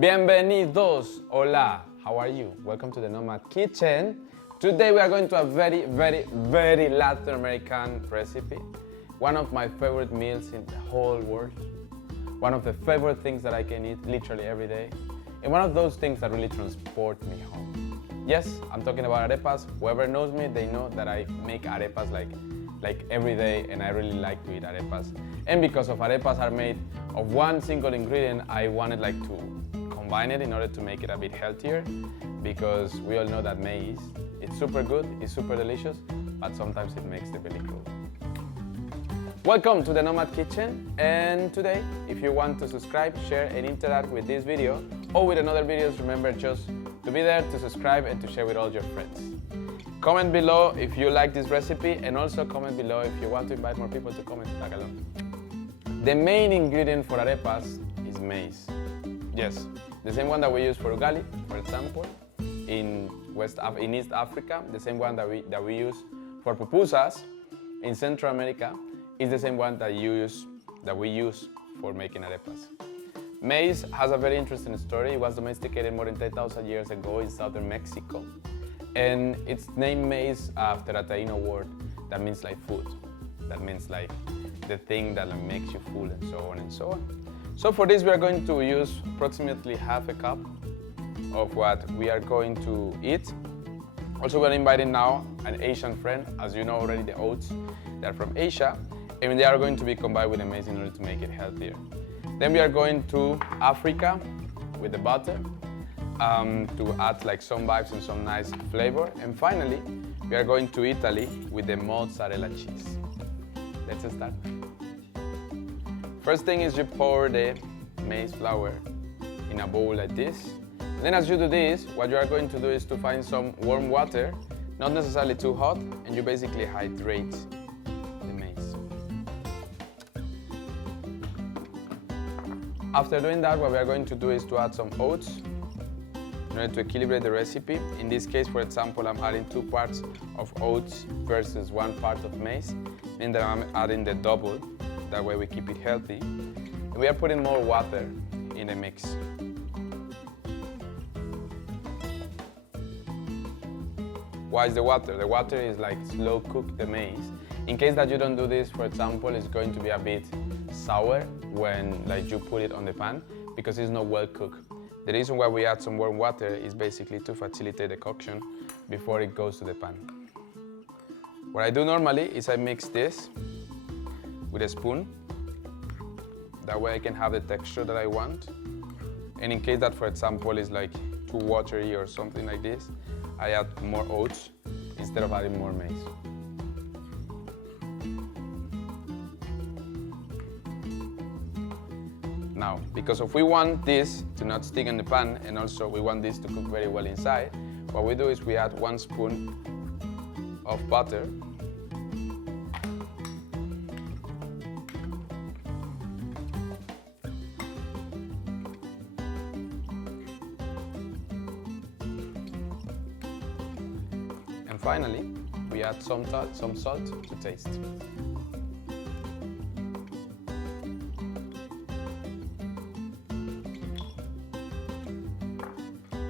Bienvenidos! Hola! How are you? Welcome to the Nomad Kitchen. Today we are going to a very Latin American recipe. One of my favorite meals in the whole world. One of the favorite things that I can eat literally every day. And one of those things that really transport me home. Yes, I'm talking about arepas. Whoever knows me, they know that I make arepas like every day, and I really like to eat arepas. And because of arepas are made of one single ingredient, I wanted to combine it in order to make it a bit healthier, because we all know that maize, it's super good, it's super delicious, but sometimes it makes the belly grow. Welcome to the Nomad Kitchen, and today, if you want to subscribe, share and interact with this video or with another videos, remember just to be there to subscribe and to share with all your friends. Comment below if you like this recipe, and also comment below if you want to invite more people to come and tag along. The main ingredient for arepas is maize. Yes, the same one that we use for ugali, for example, in East Africa, the same one that we use for pupusas in Central America is the same one that we use for making arepas. Maize has a very interesting story. It was domesticated more than 10,000 years ago in southern Mexico. And it's named maize after a Taino word that means like food. That means like the thing that makes you full, and so on and so on. So for this we are going to use approximately half a cup of what we are going to eat. Also, we're inviting now an Asian friend. As you know already, the oats, they're from Asia, and they are going to be combined with the maize in order to make it healthier. Then we are going to Africa with the butter to add some vibes and some nice flavor. And finally, we are going to Italy with the mozzarella cheese. Let's start. First thing is you pour the maize flour in a bowl like this. And then as you do this, what you are going to do is to find some warm water, not necessarily too hot, and you basically hydrate the maize. After doing that, what we are going to do is to add some oats in order to equilibrate the recipe. In this case, for example, I'm adding 2 parts of oats versus 1 part of maize, meaning that I'm adding the double. That way we keep it healthy. And we are putting more water in the mix. Why is the water? The water is slow cook the maize. In case that you don't do this, for example, it's going to be a bit sour when you put it on the pan, because it's not well cooked. The reason why we add some warm water is basically to facilitate the coction before it goes to the pan. What I do normally is I mix this with a spoon. That way I can have the texture that I want. And in case that, for example, is too watery or something like this, I add more oats instead of adding more maize. Now, because if we want this to not stick in the pan, and also we want this to cook very well inside, what we do is we add 1 spoon of butter. And finally, we add some salt to taste.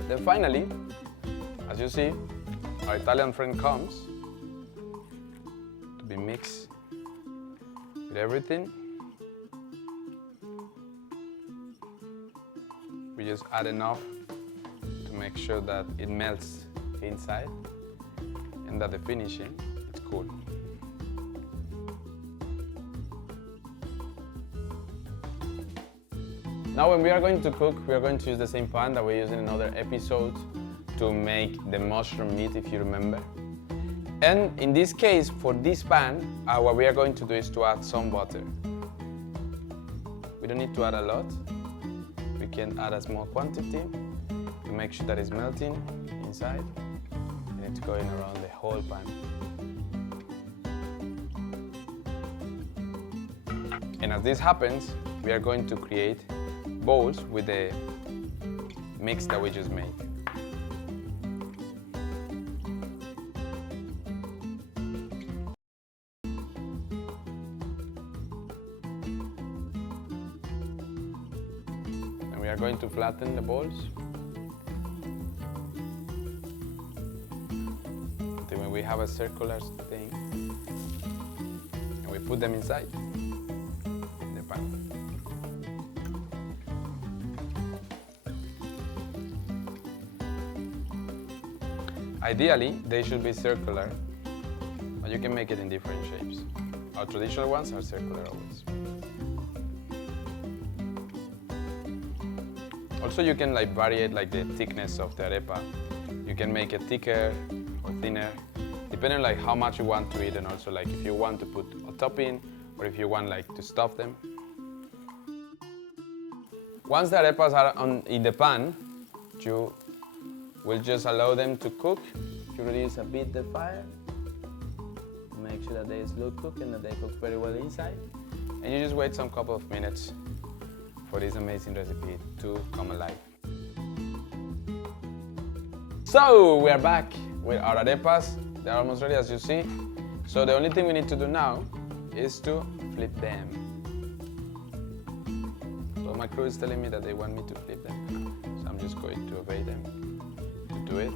Then finally, as you see, our Italian friend comes to be mixed with everything. We just add enough to make sure that it melts inside and that the finishing is cool. Now when we are going to cook, we are going to use the same pan that we used in another episode to make the mushroom meat, if you remember. And in this case, for this pan, what we are going to do is to add some butter. We don't need to add a lot. We can add a small quantity to make sure that it's melting inside and it's going around the whole pan. And as this happens, we are going to create bowls with the mix that we just made. are going to flatten the balls until we have a circular thing, and we put them inside the pan. Ideally, they should be circular, but you can make it in different shapes. Our traditional ones are circular always. Also, you can vary the thickness of the arepa. You can make it thicker or thinner, depending on how much you want to eat, and also if you want to put a topping or if you want to stuff them. Once the arepas are in the pan, you will just allow them to cook. You reduce a bit the fire. Make sure that they slow cook and that they cook very well inside. And you just wait some couple of minutes for this amazing recipe to come alive. So we are back with our arepas. They're almost ready, as you see. So the only thing we need to do now is to flip them. So my crew is telling me that they want me to flip them. So I'm just going to obey them to do it.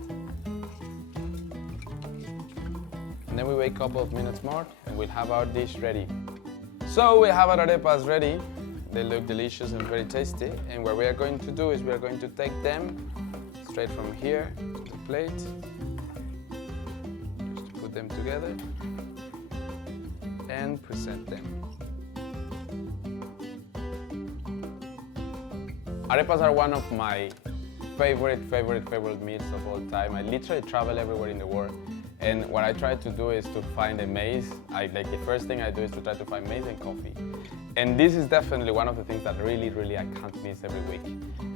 And then we wait a couple of minutes more and we'll have our dish ready. So we have our arepas ready. They look delicious and very tasty. And what we are going to do is we are going to take them straight from here to the plate. Just put them together and present them. Arepas are one of my favorite meals of all time. I literally travel everywhere in the world. And what I try to do is to find a maize. The first thing I do is to try to find maize and coffee. And this is definitely one of the things that really I can't miss every week.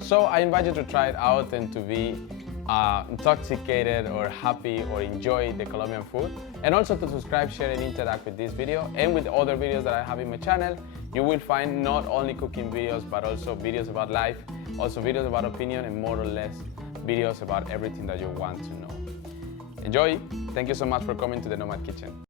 So I invite you to try it out and to be intoxicated or happy or enjoy the Colombian food. And also to subscribe, share and interact with this video and with other videos that I have in my channel. You will find not only cooking videos but also videos about life, also videos about opinion, and more or less videos about everything that you want to know. Enjoy! Thank you so much for coming to the Nomad Kitchen.